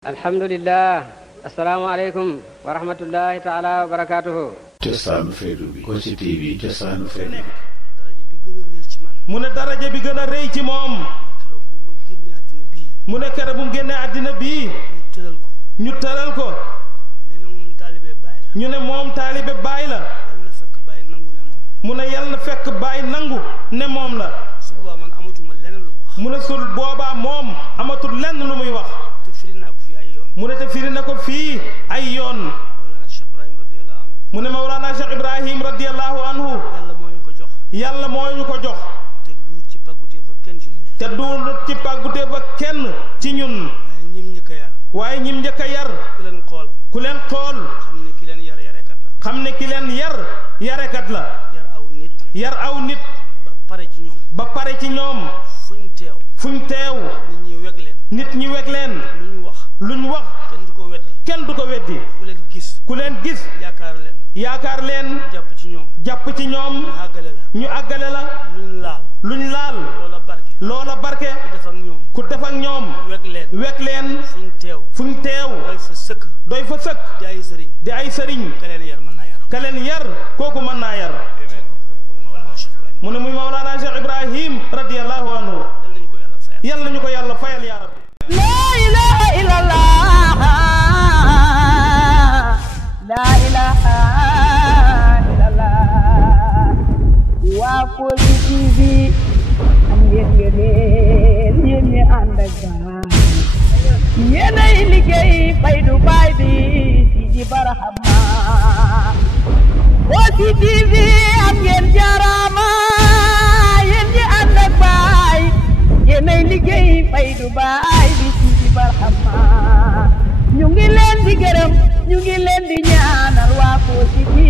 alhamdulillah asalaamaaleykum wa rahmatullahi taala wa barakaatuhu. cosaanu feetu bi Kossy TV cosaanu feetu bi. mu ne daraja bi gën a rëy ci moom. mu ne kere bu mu génnee àddina bii. ñu tëral ko. ñu ne moom taalibe baay la. mu ne yal na fekk baay nangu ne moom la. mu ne sul boobaa moom amatul lenn lu muy wax. mu ne te firi na ko fii ay yoon. mu ne Mawlana Cheikh Ibrahim radiyallahu anhu. yàlla moo ñu ko jox. te duul ci pàggute ba kenn ci ñun. waaye ñim njëkk a yar. ku leen xool. xam ne ki leen yar yarekat la. yar aw nit. ba pare ci ñoom. fuñ teew. nit ñi weg leen. luñ wax kenn du ko weddi. ku leen gis yaakaar leen. jàpp ci ñoom. ñu àggale la. luñ laal. loola barke. ku def ak ñoom. weg leen. fuñ teew. doy fa sëkk. di ay sëriñ. ka leen yar kooku mën naa yar. mu ne muy Mawlana Cheikh Ibrahim radiyallahu anhu. yal nañu ko yàlla fayal yaa rabbi. La ilaha illallah, la ilaha illallah. Waa Kossy TV am ngeen ñi ànd ak baay. Yéenay liggéey faydu baay bi Sidi Barhama. Kossy TV am ngeen jaaraama yéen ñi ànd ak baay. Yéenay liggéey faydu baay bi Sidi Barhama. ñu ngi leen di gërëm ñu ngi leen di ñaanal waa Kossy TV